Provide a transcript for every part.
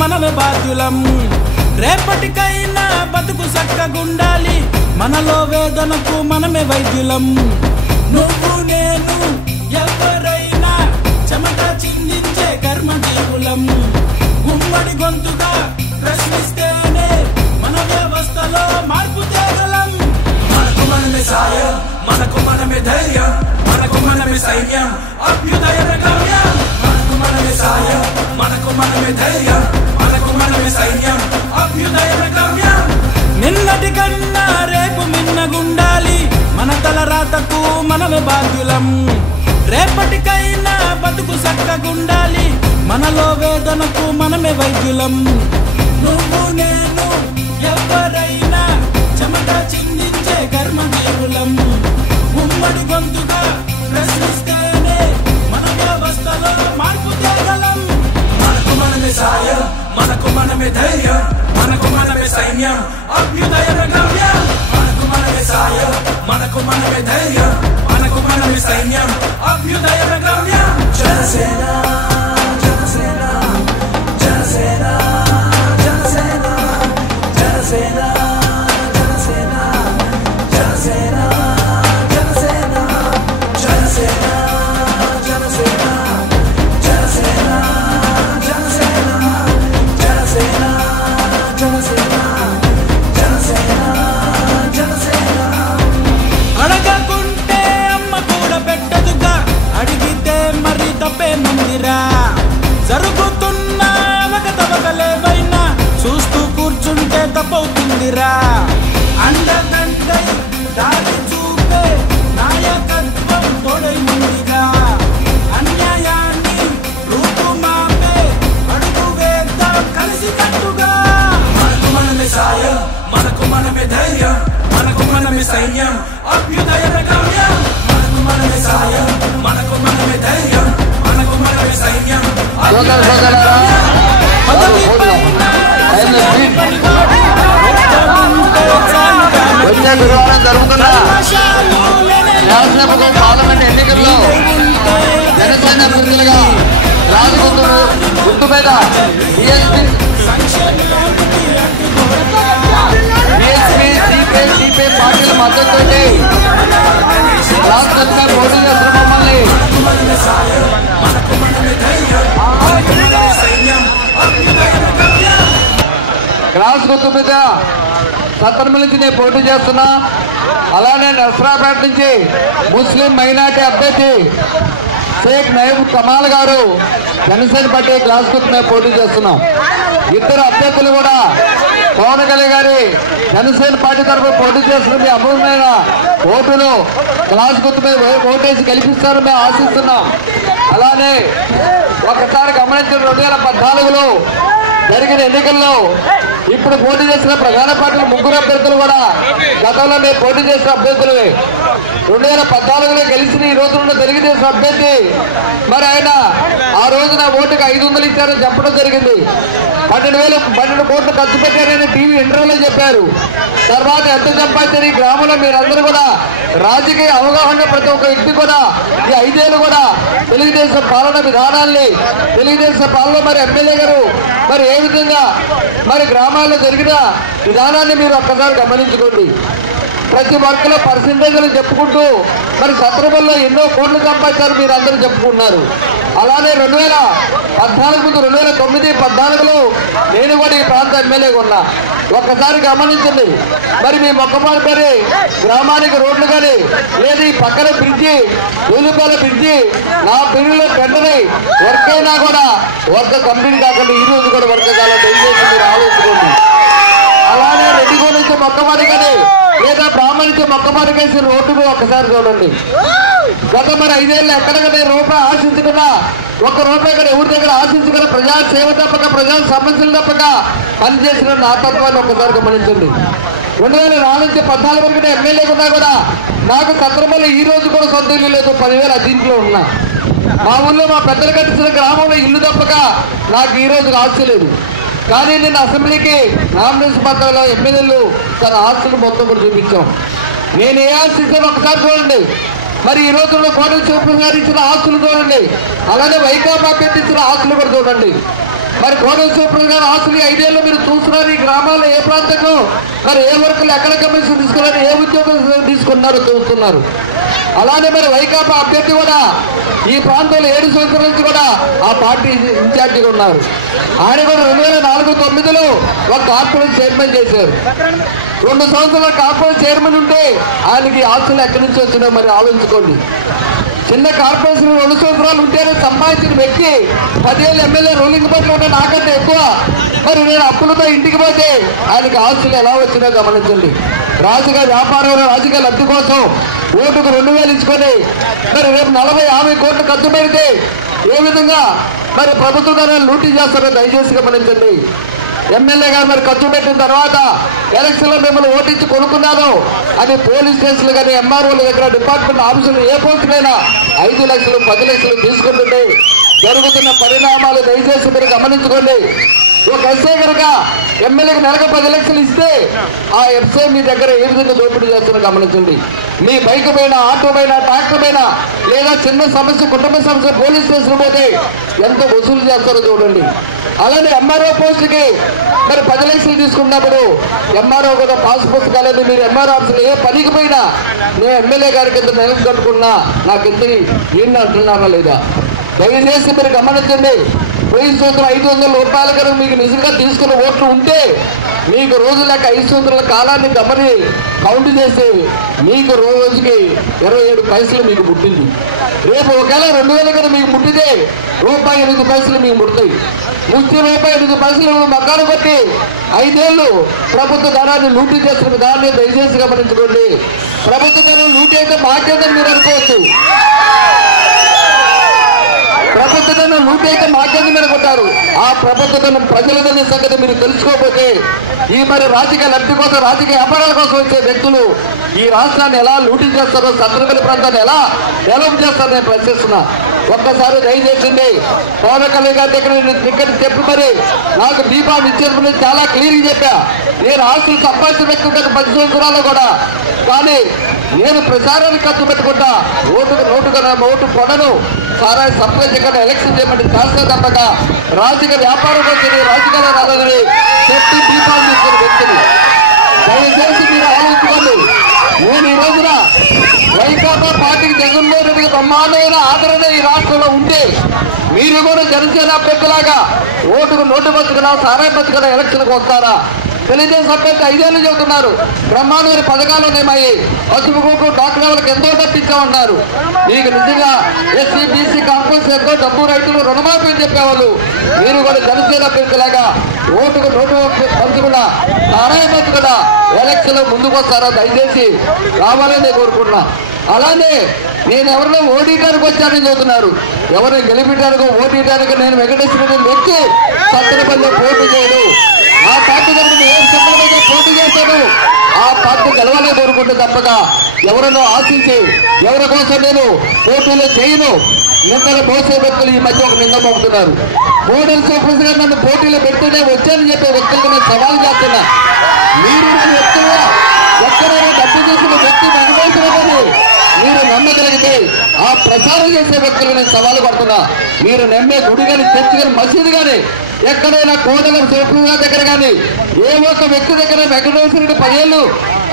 మనమే బాధ్యులం. రేపటికైనా బతుకు చక్కగుండాలి, మనలో వేదనకు మనమే వైద్యులం. నువ్వు నేను ఎవరైనా చెమట చిందించే కర్మజీవులం. ఉమ్మడి గొంతుగా ప్రశ్నిస్తేనే మన వ్యవస్థలో మార్పు తేగలం. మనకు మనమే సాయం, మనకు మనమే ధైర్యం, మనకు మనమే సైన్యం, అభ్యుదయ గమ్యం. మనకు మనమే సాయం, మనకు మనమే ధైర్యం, మనకు మనమే సైన్యం, అభ్యుదయ గమ్యం. నిన్నటి కన్నా రేపు మిన్నగుండాలి, మన తల రాతకు మనమే బాధ్యులం. రేపటికైనా బతుకు చక్కగుండాలి, మనలో వేదనకు మనమే వైద్యులం. నువ్వు నేను ఎవరైనా చెమట చిందించే కర్మజీవులం. ఉమ్మడి గొంతుగా ప్రశ్నిస్తేనే మన వ్యవస్థలో మార్పు తేగలం. మనకు మనమే సాయం, మనకు మనమే ధైర్యం, మనకు మనమే సైన్యం, అభ్యుదయ గమ్యం. మనకు మనమే సాయం, మనకు మనమే ధైర్యం, మనకు మనమే సైన్యం, అభ్యుదయ గమ్యం. జనసేన జనసేన జనసేన జనసేన జనసేన జనసేన జనసేన జనసేన జనసేన జనసేన జనసేన జనసేన జనసేన జనసేన జనసేన జనసేన. అడగకుంటే అమ్మ కూడా పెట్టదుగా, అడిగితే మరి తప్పే మందిరా. జరుగుతున్న అవకతవకలేవైనా చూస్తూ కూర్చుంటే తప్పవుతుందిరా. అండదండై దారి చూపే నాయకత్వం తోడై ముందుగా, అన్యాయాన్ని రూపుమాపే అడుగు వేద్దాం కలిసి కట్టుగా. మనకు మనమే సాయం, మనకు మనమే ధైర్యం, మనకు మనమే సైన్యం, అభ్యుదయ గమ్యం. మనకు మనమే సాయం, మనకు మనమే ధైర్యం, మనకు మనమే సైన్యం, అభ్యుదయ గమ్యం. వచ్చే గురువారం జరుగుతున్న శాసనసభ పార్లమెంట్ ఎన్నికల్లో జనసేన అభ్యర్థులుగా గుర్తు మీద సిపిఐ పార్టీల మద్దతుతో రాష్ట్రంగా పోటీ చేస్తున్న మమ్మల్ని క్రాస్ గుర్తు మీద సత్తనపల్లి నుంచి నేను పోటీ చేస్తున్నా. అలానే నర్సరాపేట నుంచి ముస్లిం మైనార్టీ అభ్యర్థి షేక్ నయీబ్ కమాల్ గారు జనసేన పార్టీ క్రాస్ గుర్తు మీద పోటీ చేస్తున్నాం. ఇద్దరు అభ్యర్థులు కూడా పవన్ కళ్యాణ్ గారి జనసేన పార్టీ తరఫున పోటీ చేస్తున్న మీ అమూల్యమైన ఓటును క్రాస్ గుర్తు మీద ఓటేసి గెలిపిస్తారని మేము ఆశిస్తున్నాం. అలానే ఒకసారి గమనించిన 2014లో జరిగిన ఎన్నికల్లో ఇప్పుడు పోటీ చేసిన ప్రధాన పార్టీలు ముగ్గురు అభ్యర్థులు కూడా గతంలో మేము పోటీ చేసిన అభ్యర్థులే. 2014లో గెలిచిన ఈ రోజున తెలుగుదేశం అభ్యర్థి మరి ఆయన ఆ రోజున ఓటుకు 500 ఇచ్చారని చెప్పడం జరిగింది. 12 కోట్లు ఖర్చు పెట్టారని టీవీ ఇంటర్వ్యూలో చెప్పారు. తర్వాత ఎంత సంపాదించారు ఈ గ్రామంలో మీరందరూ కూడా రాజకీయ అవగాహన ప్రతి ఒక్క వ్యక్తి కూడా ఈ 5 ఏళ్ళు కూడా తెలుగుదేశం పాలన విధానాన్ని తెలుగుదేశం పాలన మరి ఎమ్మెల్యే గారు మరి ఏ విధంగా మరి గ్రామాల్లో జరిగిన విధానాన్ని మీరు ఒక్కసారి గమనించుకోండి. ప్రతి వర్క్లో పర్సెంటేజ్లు చెప్పుకుంటూ మరి సత్రబల్లో ఎన్నో కోట్లు సంపాదించారు మీరు అందరూ చెప్పుకున్నారు. అలానే 2014 ముందు 2009, 14లో నేను కూడా ఈ ప్రాంత ఎమ్మెల్యేగా ఉన్నా. ఒక్కసారి గమనించండి, మరి మీ మొక్కమారి మరి గ్రామానికి రోడ్లు కానీ లేదు ఈ పక్కన బ్రిడ్జి రూలుపాల బ్రిడ్జి నా పిల్లలు వెంటనే వర్క్ అయినా కూడా వర్క్ కంప్లీట్ కాకుండా ఈ రోజు కూడా వర్క్ కావాలంటే ఏం చేసి మీరు ఆలోచించుకోండి. అలానే రెడ్డిగూడ నుంచి మొక్కమారి కానీ లేదా బ్రాహ్మణ నుంచి మొక్కమారి కేసి రోడ్డు ఒక్కసారి చూడండి. గత మరి 5 ఏళ్ళు ఎక్కడికనే రూపాయి ఆశించుకున్నా ₹1 ఇక్కడ ఎవరి దగ్గర ఆశించుకున్న ప్రజా సేవ తప్పక ప్రజా సమస్యలు తప్పక పనిచేసిన నా తత్వాన్ని ఒక్కసారి గమనించండి. 2004 నుంచి 14 వరకు ఎమ్మెల్యేగా ఉన్నా కూడా నాకు సత్రమల్లి ఈ రోజు కూడా సొంత ఇల్లు లేదు. 10,000 అద్దీంట్లో ఉన్నా. మా ఊళ్ళో మా పెద్దలు కట్టించిన గ్రామంలో ఇల్లు తప్పక నాకు ఈ రోజు ఆస్తి లేదు. కానీ నేను అసెంబ్లీకి నామినేషన్ పత్రాల్లో ఎమ్మెల్యేలు తన ఆస్తులు మొత్తం కూడా చూపించాం. నేను ఏ ఆస్తి ఇచ్చాను ఒకసారి చూడండి. మరి ఈ రోజుల్లో కోటల చౌదరి గారు ఇచ్చిన ఆస్తులు చూడండి. అలానే వైకాపా అభ్యర్థి ఇచ్చిన ఆస్తులు కూడా చూడండి. మరి కోడల సూపర్ గారు ఆస్తులు 5 ఏళ్ళు మీరు చూస్తున్నారు. ఈ గ్రామాల్లో ఏ ప్రాంతంలో మరి ఏ వర్కులు ఎక్కడ కమిషన్ తీసుకున్నారు, ఏ ఉద్యోగం తీసుకున్నారో చూస్తున్నారు. అలానే మరి వైకాపా అభ్యర్థి కూడా ఈ ప్రాంతంలో 7 సంవత్సరాల నుంచి కూడా ఆ పార్టీ ఇన్ఛార్జిగా ఉన్నారు. ఆయన కూడా 2004-09లో ఒక కార్పొరేట్ చైర్మన్ చేశారు. 2 సంవత్సరాల కార్పొరేట్ చైర్మన్ ఉంటే ఆయనకి ఆస్తులు ఎక్కడి నుంచి వచ్చినాయో మరి ఆలోచించుకోండి. చిన్న కార్పొరేషన్ 2 సంవత్సరాలు ఉంటేనే సంపాదించిన వ్యక్తి 10 ఏళ్ళు ఎమ్మెల్యే రూలింగ్ పార్టీలో ఉంటే నాకంటే ఎక్కువ. మరి నేను అప్పులతో ఇంటికి పోతే ఆయనకి ఆస్తులు ఎలా వచ్చినాయో గమనించండి. రాజకీయ వ్యాపారంలో రాజకీయ లబ్ధి కోసం ఓటుకు 2000 ఇచ్చుకొని మరి రేపు 40-50 కోట్లు ఖర్చు పెడితే ఏ విధంగా మరి ప్రభుత్వ ధనాన్ని లూటీ చేస్తారో దయచేసి గమనించండి. ఎమ్మెల్యే గారు మరి ఖర్చు పెట్టిన తర్వాత ఎలక్షన్ లో మిమ్మల్ని ఓటించి కొనుక్కున్నారో అది పోలీస్ స్టేషన్లు కానీ ఎంఆర్ఓల దగ్గర డిపార్ట్మెంట్ ఆఫీసులు ఏ పోస్టులైనా 5 లక్షలు 10 లక్షలు తీసుకుంటుంటే జరుగుతున్న పరిణామాలు దయచేసి మీరు గమనించుకోండి. ఒక ఎస్ఐ కనుక ఎమ్మెల్యేకి నెలకు 10 లక్షలు ఇస్తే ఆ ఎస్ఐ మీ దగ్గర ఏ విధంగా దోపిడీ చేస్తున్నా గమనించండి. మీ బైక్ పైన, ఆటో పైన, ట్రాక్టర్ పైన లేదా చిన్న సమస్య, కుటుంబ సమస్య పోలీస్ స్టేషన్ పోతే ఎంత వసూలు చేస్తారో చూడండి. అలానే ఎంఆర్ఓ పోస్టుకి మరి 10 లక్షలు తీసుకున్నప్పుడు ఎంఆర్ఓ కూడా పాస్ పుస్తకాలని మీరు ఎంఆర్ఓ ఆఫీసులు ఏ పనికి పోయినా నేను ఎమ్మెల్యే గారికి ఎంత నెలకు కట్టుకున్నా నాకు ఎంత ఏంటి అంటున్నారా లేదా దయచేసి మీరు గమనించండి. పోయిన సంవత్సరం 500 రూపాయల కనుక మీకు నిజంగా తీసుకున్న ఓట్లు ఉంటే మీకు రోజు లెక్క 5 సంవత్సరాల కాలాన్ని గమని కౌంట్ చేసి మీకు రోజుకి 27 పైసలు మీకు ముట్టింది. రేపు ఒకవేళ 2000 కనుక మీకు ముట్టితే ₹8 మీకు ముడతాయి. ₹8 మకాను బట్టి 5 ఏళ్ళు ప్రభుత్వ ధనాన్ని లూటీ చేస్తున్న దాన్ని దయచేసి గమనించుకోండి. ప్రభుత్వ ధనం లూటీ అయితే మాకేదని మీరు అనుకోవచ్చు. ప్రభుత్వ ధనం లూటీ అయితే మాకేందుకు మీరు కొట్టారు. ఆ ప్రభుత్వ ధనం ప్రజలదనే సంగతి మీరు తెలుసుకోకపోతే ఈ మరి రాజకీయ లబ్ధి కోసం, రాజకీయ వ్యాపారాల కోసం వచ్చే వ్యక్తులు ఈ రాష్ట్రాన్ని ఎలా లూటీ చేస్తారో, సత్రపల్లి ప్రాంతాన్ని ఎలా డెవలప్ చేస్తారో నేను ప్రశ్నిస్తున్నా. ఒక్కసారి దయచేసింది పవన్ కళ్యాణ్ గారి దగ్గర టికెట్ చెప్పి మరి నాకు దీపాలు ఇచ్చేందుకు చాలా క్లియర్గా చెప్పా. నేను ఆస్తులు సంపాదించిన వ్యక్తి 10 సంవత్సరాలు కూడా, కానీ నేను ప్రచారానికి ఖర్చు పెట్టుకుంటా ఓటు పొడను సారాయి సప్లై చేయకుండా ఎలక్షన్ చేయమంటే చేస్తే తప్పక రాజకీయ వ్యాపారం వచ్చి రాజకీయాలు రాదని చెప్పి దీపాలు తీసుకున్న వ్యక్తిని దయచేసి మీరు ఆలోచించుకోండి. నేను ఈ రోజున వైకాపా పార్టీకి జగన్మోహన్ రెడ్డికి బ్రహ్మాండమైన ఆదరణ ఈ రాష్ట్రంలో ఉంటే మీరు కూడా జనసేన అభ్యర్థులాగా ఓటుకు నోటు బతుకులా, సారాయి బతుకులా ఎలక్షన్కి వస్తారా? తెలుగుదేశం అభ్యర్థి 5 ఏళ్ళు చెబుతున్నారు బ్రహ్మాండమైన పథకాలు ఉన్నాయి, పసుపుకు డాక్టర్ వాళ్ళకి ఎంతో డబ్బిచ్చామన్నారు. మీకు నిజంగా ఎస్సీ బీసీ కాంగ్రెస్ ఎంతో డబ్బు, రైతులు రుణమాఫీ చెప్పేవాళ్ళు. మీరు కూడా జనసేన అభ్యర్థులాగా ఓటుకు నోటు పంచుకున్నా, సారాయి బతుకులా ఎలక్షన్ లో ముందుకు వస్తారో దయచేసి రావాలని కోరుకుంటున్నా. అలానే నేను ఎవరినో ఓడియడానికి వచ్చానని చెబుతున్నారు. ఎవరిని గెలిపించడానికి ఓడియడానికి నేను వెంకటేశ్వర వ్యక్తి సత్తెనపల్లిలో పోటీ చేయను. ఆ పార్టీ తరఫున ఏ సందర్భంగా పోటీ చేస్తాను ఆ పార్టీ గెలవాలని కోరుకుంటే తప్పక ఎవరినో ఆశించి ఎవరి కోసం నేను పోటీలో చేయను. నిందలు మోసే వ్యక్తులు ఈ మధ్య ఒక నింద మోపుతున్నారు. మోడల్ సూపర్ గారు నన్ను పోటీలో పెడితేనే వచ్చానని చెప్పే వ్యక్తులకు నేను సవాల్ చేస్తున్నా. మీరు నన్ను వ్యక్తులుగా ఎక్కడైనా డబ్బు చేసిన వ్యక్తి అనుభవించినప్పుడు మీరు నమ్మగలిగితే ఆ ప్రచారం చేసే వ్యక్తులు నేను సవాలు పడుతున్నా. మీరు నమ్మే గుడి కానీ, చర్చి కానీ, మసీదు కానీ ఎక్కడైనా కోడల శివప్రభు దగ్గర కానీ ఏ ఒక్క వ్యక్తి దగ్గర వెంకటేశ్వర రెడ్డి 10 ఏళ్ళు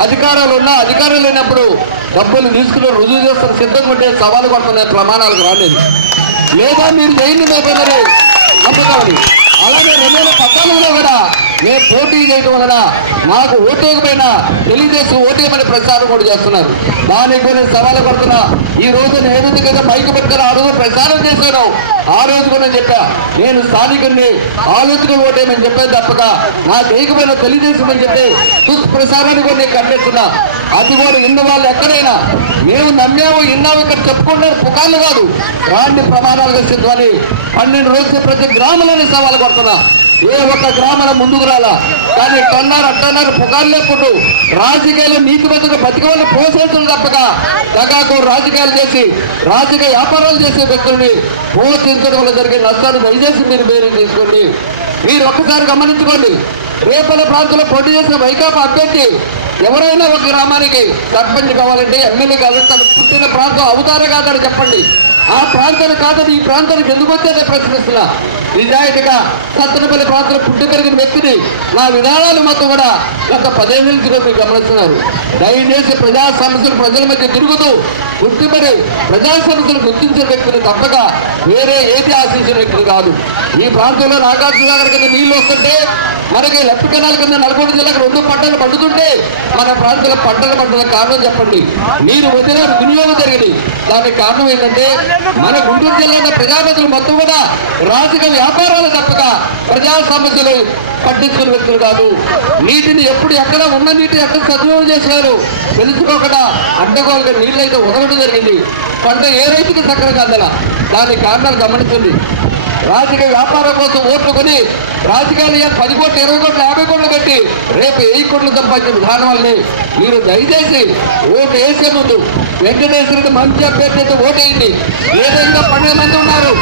అధికారాలు ఉన్నా, అధికారం లేనప్పుడు డబ్బులు తీసుకుని రుజువు చేస్తున్న సిద్ధంగా ఉంటే సవాలు పడుతున్న ప్రమాణాలకు రాలేదు. లేదా మీరు చేయండి మేపేదని నమ్ముతామని. అలాగే 2014లో కూడా మేము పోటీ చేయడం వలన నాకు ఓటేకపోయినా తెలుగుదేశం ఓటేయమని ప్రచారం కూడా చేస్తున్నారు. దానికి కూడా సవాలు పడుతున్నా. ఈ రోజు నేను ఏ విధంగా మైకు పెట్టుకుని ఆ రోజు ప్రచారం చేశాను. ఆ రోజు కూడా చెప్పా నేను స్థానికుడిని ఆలోచన ఓటేయమని చెప్పేది తప్పక నాకు వేయకపోయినా తెలుగుదేశం అని చెప్పి దుష్ప్రచారాన్ని కూడా నేను ఖండిస్తున్నా. అది కూడా ఇన్న వాళ్ళు ఎక్కడైనా మేము నమ్మాము, ఇన్నాము ఇక్కడ చెప్పుకుంటున్నారు పుకార్లు కాదు, రాండి ప్రమాణాలుగా సిద్ధమని 12 రోజులు ప్రతి గ్రామంలోనే సవాలు పడుతున్నా. ఏ ఒక్క గ్రామాల ముందుకు రాలా. కానీ అట్టన్నారు పుకార్లు లేకుండా రాజకీయాలు నీతి బతుకు బతికి వాళ్ళు ప్రోత్సహించడం తప్పక దగాకు రాజకీయాలు చేసి రాజకీయ వ్యాపారాలు చేసే వ్యక్తుల్ని ప్రోత్సహించడం వల్ల జరిగే నష్టాన్ని దయచేసి మీరు బేరీ తీసుకోండి. మీరు ఒక్కసారి గమనించుకోండి. రేపల ప్రాంతంలో పోటీ చేసిన వైకాపా అభ్యర్థి ఎవరైనా ఒక గ్రామానికి సర్పంచ్ కావాలంటే, ఎమ్మెల్యే కావాలంటే తను పుట్టిన ప్రాంతం అవుతారా కాదని చెప్పండి. ఆ ప్రాంతానికి కాదని ఈ ప్రాంతానికి ఎందుకు వచ్చేదే ప్రశ్నిస్తున్నా. నిజాయితీగా సత్తెనపల్లి ప్రాంతంలో పుట్టి పెరిగిన వ్యక్తిని నా విధానాలు మొత్తం కూడా గత 10 ఏళ్ళ నుంచి మీరు గమనిస్తున్నారు. దయచేసి ప్రజా సమస్యలు ప్రజల మధ్య తిరుగుతూ పుట్టిపడి ప్రజా సమస్యలు గుర్తించిన వ్యక్తిని తప్పక వేరే ఏది ఆశించిన వ్యక్తులు కాదు. ఈ ప్రాంతంలో నాగార్జునసాగర్ కింద నీళ్లు వస్తుంటే మనకి లెఫ్ట్ కెనాల్ కింద నల్గొండ జిల్లాకు 2 పంటలు పండుతుంటే మన ప్రాంతంలో పంటల కారణం చెప్పండి. నీరు వదిన వినియోగం జరిగింది. దానికి కారణం ఏంటంటే మన గుంటూరు జిల్లాలో ప్రజాప్రతినిధులు మొత్తం కూడా రాజకీయ వ్యాపారాలు తప్పక ప్రజా సమస్యలు పట్టించుకునే వ్యక్తులు కాదు. నీటిని ఎప్పుడు ఎక్కడ ఉన్న నీటిని ఎక్కడ సద్వినియోగం చేశారు తెలుసుకోకుండా అడ్డగోలుగా నీళ్ళు అయితే వదలడం జరిగింది. పంట ఏ రైతుకి చక్కగా అందల. దానికి కారణాలు గమనించండి. రాజకీయ వ్యాపారం కోసం ఓట్లు కొని రాజకీయాలు 10 కోట్లు 20 కోట్లు 50 కోట్లు పెట్టి రేపు 1000 కోట్లు సంపాదించే విధానం వల్లే మీరు దయచేసి ఓటు వేసే ముందు వెంకటేశ్వరుడికి మంచి అభ్యర్థి అయితే ఓటేయండి. ఏదైనా 12 మంది ఉన్నారు.